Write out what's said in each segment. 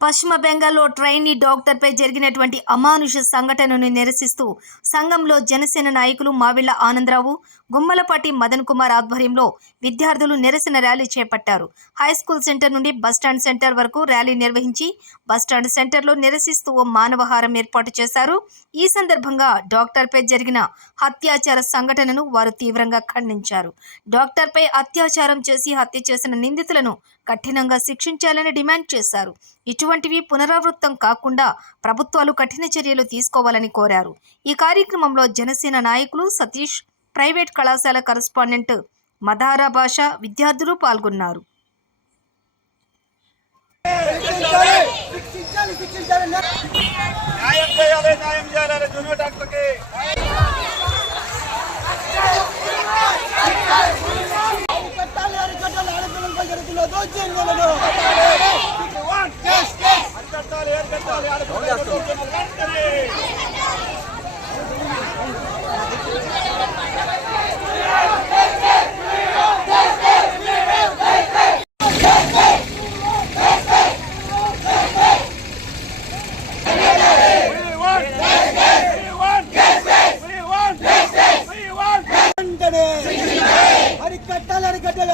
పశ్చిమ బెంగాల్లో ట్రైనీ డాక్టర్పై జరిగినటువంటి అమానుష సంఘటనను నిరసిస్తూ సంఘంలో జనసేన నాయకులు మావిళ్ళ ఆనందరావు గుమ్మలపాటి మదన్ కుమార్ ఆధ్వర్యంలో విద్యార్థులు నిరసన ర్యాలీ చేపట్టారు. హై స్కూల్ సెంటర్ నుండి బస్టాండ్ సెంటర్ వరకు ర్యాలీ నిర్వహించి బస్టాండ్ సెంటర్లో నిరసిస్తూ ఓ మానవహారం ఏర్పాటు చేశారు. ఈ సందర్భంగా డాక్టర్పై జరిగిన హత్యాచార సంఘటనను వారు తీవ్రంగా ఖండించారు. డాక్టర్పై అత్యాచారం చేసి హత్య చేసిన నిందితులను కఠినంగా శిక్షించాలని డిమాండ్ చేశారు. ఇటువంటివి పునరావృత్తం కాకుండా ప్రభుత్వాలు కఠిన చర్యలు తీసుకోవాలని కోరారు. ఈ కార్యక్రమంలో జనసేన నాయకులు సతీష్ ప్రైవేట్ కళాశాల కరస్పాండెంట్ మదారా భాష విద్యార్థులు పాల్గొన్నారు. న్యాయం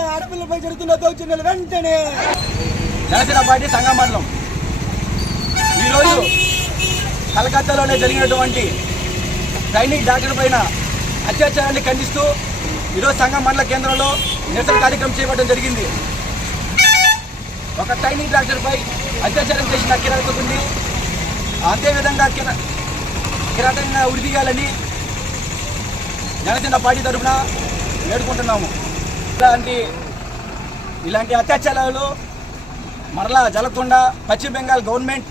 ఆడపిల్లలపై జరుగుతున్న దౌర్జన్యాలు వెంటనే జనసేన పార్టీ సంఘం మండలం ఈరోజు కలకత్తాలోనే జరిగినటువంటి సైనిక్ డాక్టర్ పైన అత్యాచారాన్ని ఖండిస్తూ ఈరోజు సంఘం మండల కేంద్రంలో నిరసన కార్యక్రమం చేపట్టడం జరిగింది. ఒక సైనిక్ డాక్టర్పై అత్యాచారం చేసిన కిరాతకుంది అదేవిధంగా కిర కిరాటంగా ఉడిదిగాలని జనసేన పార్టీ తరఫున వేడుకుంటున్నాము. ఇలాంటి ఇలాంటి అత్యాచారాలు మరలా జరగకుండా పశ్చిమ బెంగాల్ గవర్నమెంట్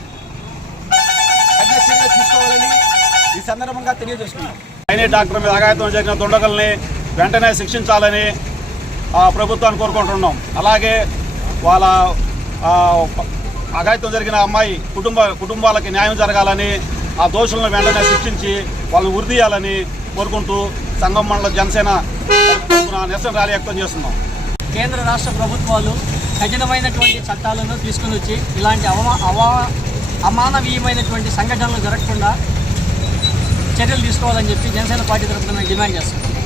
సందర్భంగా తెలియజేసుకున్నాం. సైనిక్ డాక్టర్ మీద అఘాయితం జరిగిన దుండగల్ని వెంటనే శిక్షించాలని ఆ, ప్రభుత్వాన్ని కోరుకుంటున్నాం. అలాగే వాళ్ళ అఘాయితం జరిగిన అమ్మాయి కుటుంబ కుటుంబాలకి న్యాయం జరగాలని ఆ దోషులను వెంటనే శిక్షించి వాళ్ళని ఉరిదీయాలని కోరుకుంటూ సంఘం మండల జనసేన నిరసన ర్యాలీ వ్యక్తం చేస్తున్నాం. కేంద్ర రాష్ట్ర ప్రభుత్వాలు కఠినమైనటువంటి చట్టాలను తీసుకుని వచ్చి ఇలాంటి అవమా అవా అమానవీయమైనటువంటి సంఘటనలు జరగకుండా చర్యలు తీసుకోవాలని చెప్పి జనసేన పార్టీ తరఫున మేము డిమాండ్ చేస్తున్నాం.